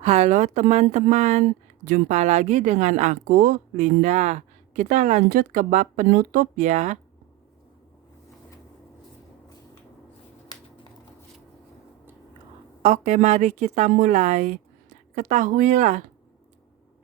Halo teman-teman, jumpa lagi dengan aku, Linda. Kita lanjut ke bab penutup ya. Oke, mari kita mulai. Ketahuilah,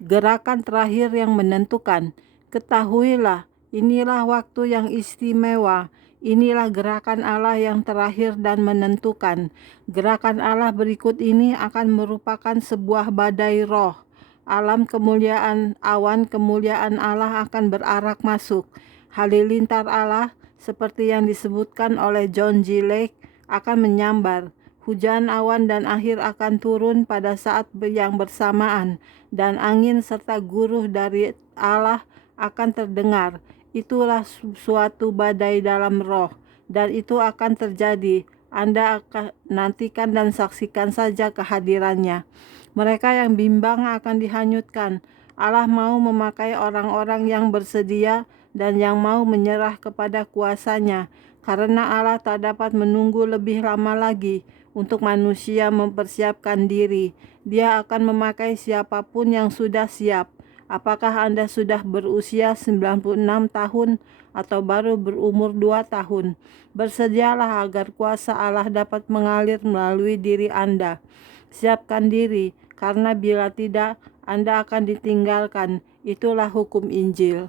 gerakan terakhir yang menentukan. Ketahuilah, inilah waktu yang istimewa. Inilah gerakan Allah yang terakhir dan menentukan. Gerakan Allah berikut ini akan merupakan sebuah badai roh. Alam kemuliaan, awan kemuliaan Allah akan berarak masuk. Halilintar Allah, seperti yang disebutkan oleh John G. Lake, akan menyambar. Hujan, awan, dan akhir akan turun pada saat yang bersamaan, dan angin serta guruh dari Allah akan terdengar. Itulah suatu badai dalam roh, dan itu akan terjadi. Anda akan nantikan dan saksikan saja kehadirannya. Mereka yang bimbang akan dihanyutkan. Allah mau memakai orang-orang yang bersedia dan yang mau menyerah kepada kuasanya, karena Allah tak dapat menunggu lebih lama lagi untuk manusia mempersiapkan diri. Dia akan memakai siapapun yang sudah siap. Apakah Anda sudah berusia 96 tahun atau baru berumur 2 tahun? Bersedialah agar kuasa Allah dapat mengalir melalui diri Anda. Siapkan diri, karena bila tidak, Anda akan ditinggalkan. Itulah hukum Injil.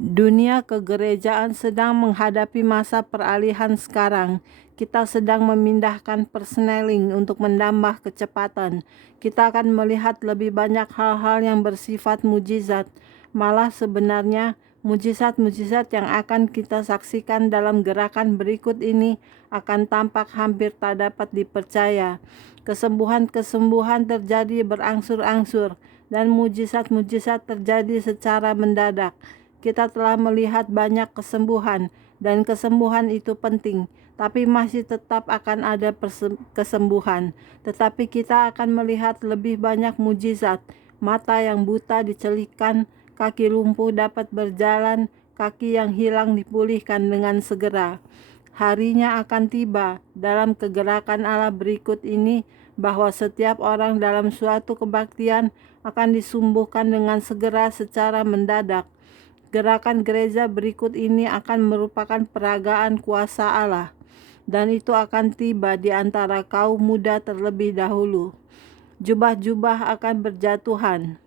Dunia kegerejaan sedang menghadapi masa peralihan sekarang. Kita sedang memindahkan persneling untuk menambah kecepatan. Kita akan melihat lebih banyak hal-hal yang bersifat mujizat. Malah sebenarnya, mujizat-mujizat yang akan kita saksikan dalam gerakan berikut ini akan tampak hampir tak dapat dipercaya. Kesembuhan-kesembuhan terjadi berangsur-angsur, dan mujizat-mujizat terjadi secara mendadak. Kita telah melihat banyak kesembuhan, dan kesembuhan itu penting, tapi masih tetap akan ada kesembuhan. Tetapi kita akan melihat lebih banyak mujizat. Mata yang buta dicelikkan, kaki lumpuh dapat berjalan, kaki yang hilang dipulihkan dengan segera. Harinya akan tiba dalam kegerakan Allah berikut ini, bahwa setiap orang dalam suatu kebaktian akan disembuhkan dengan segera secara mendadak. Gerakan gereja berikut ini akan merupakan peragaan kuasa Allah, dan itu akan tiba di antara kaum muda terlebih dahulu. Jubah-jubah akan berjatuhan.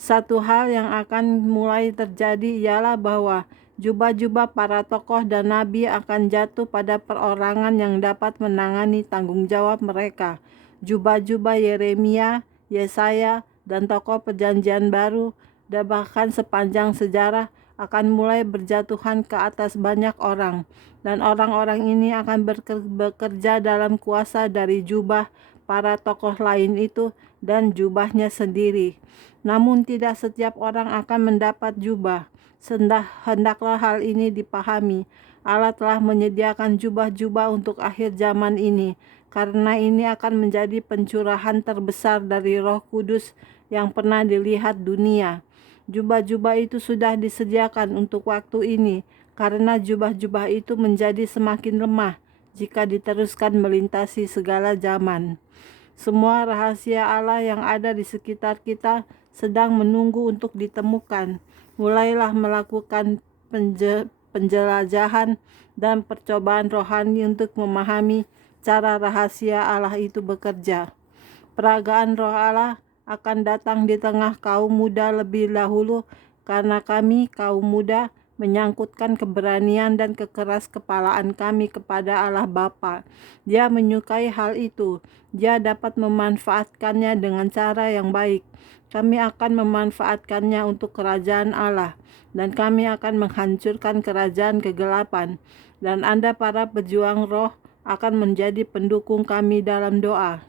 Satu hal yang akan mulai terjadi ialah bahwa jubah-jubah para tokoh dan nabi akan jatuh pada perorangan yang dapat menangani tanggung jawab mereka. Jubah-jubah Yeremia, Yesaya, dan tokoh perjanjian baru, dan bahkan sepanjang sejarah, akan mulai berjatuhan ke atas banyak orang, dan orang-orang ini akan bekerja dalam kuasa dari jubah para tokoh lain itu dan jubahnya sendiri. Namun tidak setiap orang akan mendapat jubah. Hendaklah hal ini dipahami. Allah telah menyediakan jubah-jubah untuk akhir zaman ini, karena ini akan menjadi pencurahan terbesar dari Roh Kudus yang pernah dilihat dunia. Jubah-jubah itu sudah disediakan untuk waktu ini, karena jubah-jubah itu menjadi semakin lemah jika diteruskan melintasi segala zaman. Semua rahasia Allah yang ada di sekitar kita sedang menunggu untuk ditemukan. Mulailah melakukan penjelajahan dan percobaan rohani untuk memahami cara rahasia Allah itu bekerja. Peragaan roh Allah akan datang di tengah kaum muda lebih dahulu, karena kami, kaum muda, menyangkutkan keberanian dan kekeras kepalaan kami kepada Allah Bapa. Dia menyukai hal itu. Dia dapat memanfaatkannya dengan cara yang baik. Kami akan memanfaatkannya untuk kerajaan Allah, dan kami akan menghancurkan kerajaan kegelapan. Dan Anda para pejuang roh akan menjadi pendukung kami dalam doa.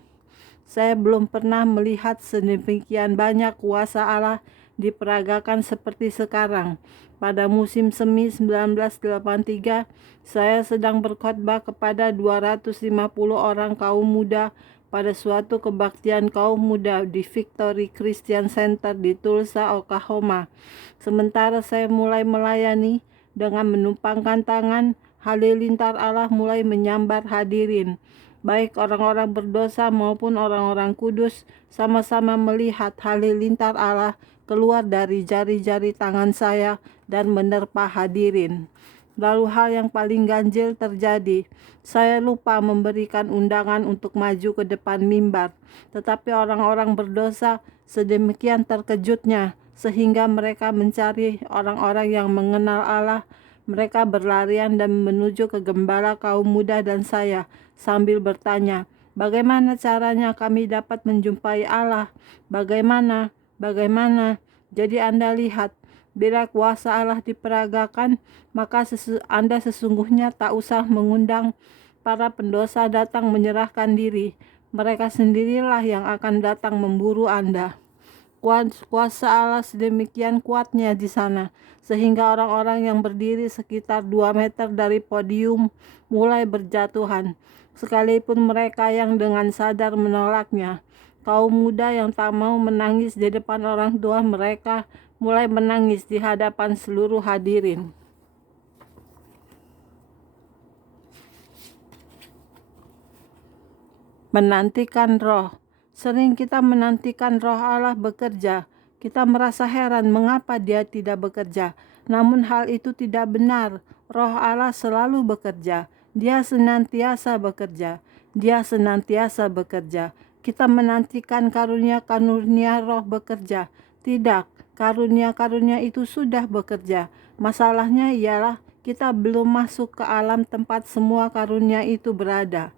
Saya belum pernah melihat sedemikian banyak kuasa Allah diperagakan seperti sekarang. Pada musim semi 1983, saya sedang berkhotbah kepada 250 orang kaum muda pada suatu kebaktian kaum muda di Victory Christian Center di Tulsa, Oklahoma. Sementara saya mulai melayani dengan menumpangkan tangan, halilintar Allah mulai menyambar hadirin. Baik orang-orang berdosa maupun orang-orang kudus sama-sama melihat halilintar Allah keluar dari jari-jari tangan saya dan menerpa hadirin. Lalu hal yang paling ganjil terjadi. Saya lupa memberikan undangan untuk maju ke depan mimbar. Tetapi orang-orang berdosa sedemikian terkejutnya sehingga mereka mencari orang-orang yang mengenal Allah. Mereka berlarian dan menuju ke gembala kaum muda dan saya sambil bertanya, "Bagaimana caranya kami dapat menjumpai Allah? Bagaimana? Bagaimana?" Jadi Anda lihat, bila kuasa Allah diperagakan, maka Anda sesungguhnya tak usah mengundang para pendosa datang menyerahkan diri. Mereka sendirilah yang akan datang memburu Anda. Kuasa Allah sedemikian kuatnya di sana, sehingga orang-orang yang berdiri sekitar 2 meter dari podium mulai berjatuhan, sekalipun mereka yang dengan sadar menolaknya. Kaum muda yang tak mau menangis di depan orang tua mereka mulai menangis di hadapan seluruh hadirin. Menantikan roh. Sering kita menantikan roh Allah bekerja. Kita merasa heran mengapa dia tidak bekerja. Namun hal itu tidak benar. Roh Allah selalu bekerja. Dia senantiasa bekerja. Dia senantiasa bekerja. Kita menantikan karunia-karunia roh bekerja. Tidak, karunia-karunia itu sudah bekerja. Masalahnya ialah kita belum masuk ke alam tempat semua karunia itu berada.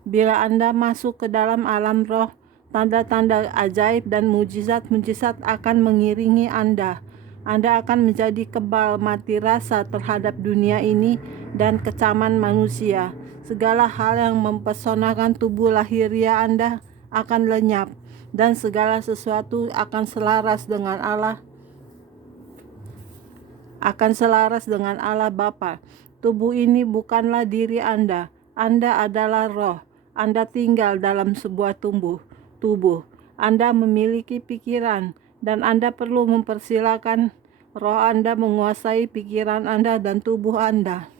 Bila Anda masuk ke dalam alam roh, tanda-tanda ajaib dan mujizat-mujizat akan mengiringi Anda. Anda akan menjadi kebal mati rasa terhadap dunia ini dan kecaman manusia. Segala hal yang mempesonakan tubuh lahiria Anda akan lenyap, dan segala sesuatu akan selaras dengan Allah Bapa. Tubuh ini bukanlah diri Anda. Anda adalah roh. Anda tinggal dalam sebuah tubuh. Anda memiliki pikiran, dan Anda perlu mempersilakan roh Anda menguasai pikiran Anda dan tubuh Anda.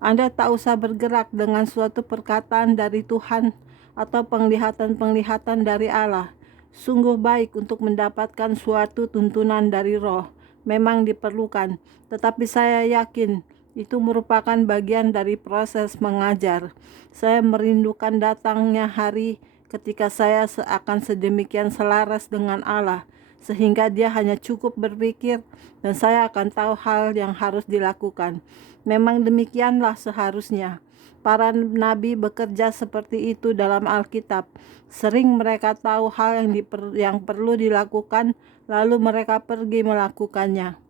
Anda tak usah bergerak dengan suatu perkataan dari Tuhan atau penglihatan-penglihatan dari Allah. Sungguh baik untuk mendapatkan suatu tuntunan dari roh. Memang diperlukan, tetapi saya yakin itu merupakan bagian dari proses mengajar. Saya merindukan datangnya hari ketika saya akan sedemikian selaras dengan Allah, sehingga dia hanya cukup berpikir dan saya akan tahu hal yang harus dilakukan. Memang demikianlah seharusnya. Para nabi bekerja seperti itu dalam Alkitab. Sering mereka tahu hal yang perlu dilakukan, lalu mereka pergi melakukannya.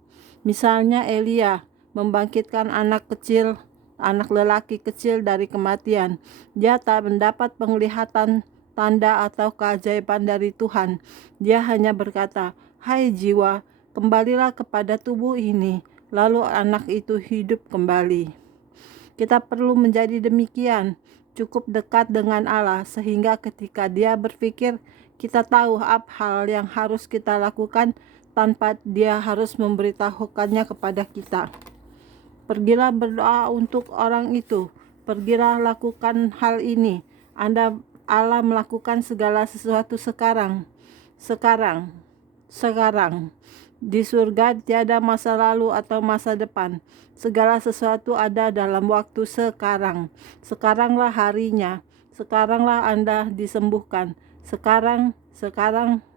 Misalnya Elia membangkitkan anak lelaki kecil dari kematian. Dia tak mendapat penglihatan, tanda atau keajaiban dari Tuhan. Dia hanya berkata, "Hai jiwa, kembalilah kepada tubuh ini." Lalu anak itu hidup kembali. Kita perlu menjadi demikian, cukup dekat dengan Allah sehingga ketika dia berpikir, kita tahu apa hal yang harus kita lakukan tanpa dia harus memberitahukannya kepada kita. Pergilah berdoa untuk orang itu. Pergilah lakukan hal ini. Allah melakukan segala sesuatu sekarang. Di surga tiada masa lalu atau masa depan. Segala sesuatu ada dalam waktu sekarang. Sekaranglah harinya. Sekaranglah Anda disembuhkan. Sekarang,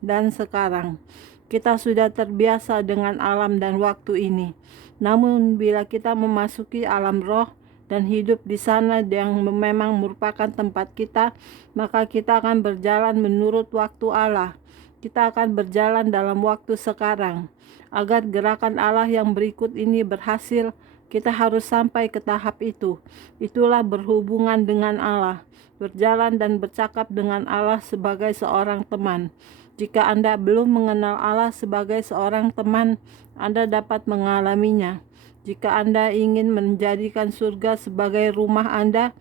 dan sekarang. Kita sudah terbiasa dengan alam dan waktu ini. Namun bila kita memasuki alam roh dan hidup di sana yang memang merupakan tempat kita, maka kita akan berjalan menurut waktu Allah. Kita akan berjalan dalam waktu sekarang. Agar gerakan Allah yang berikut ini berhasil, kita harus sampai ke tahap itu. Itulah berhubungan dengan Allah, berjalan dan bercakap dengan Allah sebagai seorang teman. Jika Anda belum mengenal Allah sebagai seorang teman, Anda dapat mengalaminya. Jika Anda ingin menjadikan surga sebagai rumah Anda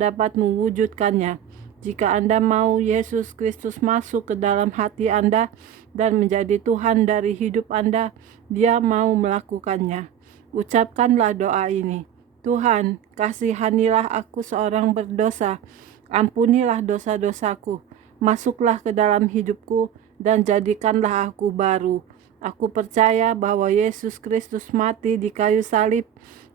dapat mewujudkannya. Jika Anda mau Yesus Kristus masuk ke dalam hati Anda dan menjadi Tuhan dari hidup Anda, Dia mau melakukannya. Ucapkanlah doa ini. Tuhan, kasihanilah aku seorang berdosa. Ampunilah dosa-dosaku. Masuklah ke dalam hidupku dan jadikanlah aku baru. Aku percaya bahwa Yesus Kristus mati di kayu salib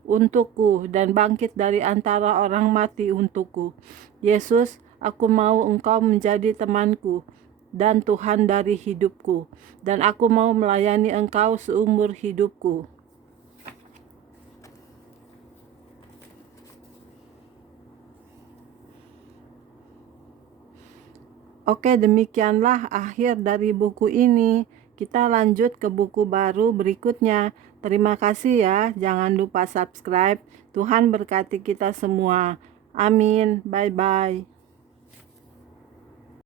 untukku dan bangkit dari antara orang mati untukku. Yesus, aku mau Engkau menjadi temanku dan Tuhan dari hidupku, dan aku mau melayani Engkau seumur hidupku. Oke, demikianlah akhir dari buku ini. Kita lanjut ke buku baru berikutnya. Terima kasih ya. Jangan lupa subscribe. Tuhan berkati kita semua. Amin. Bye-bye.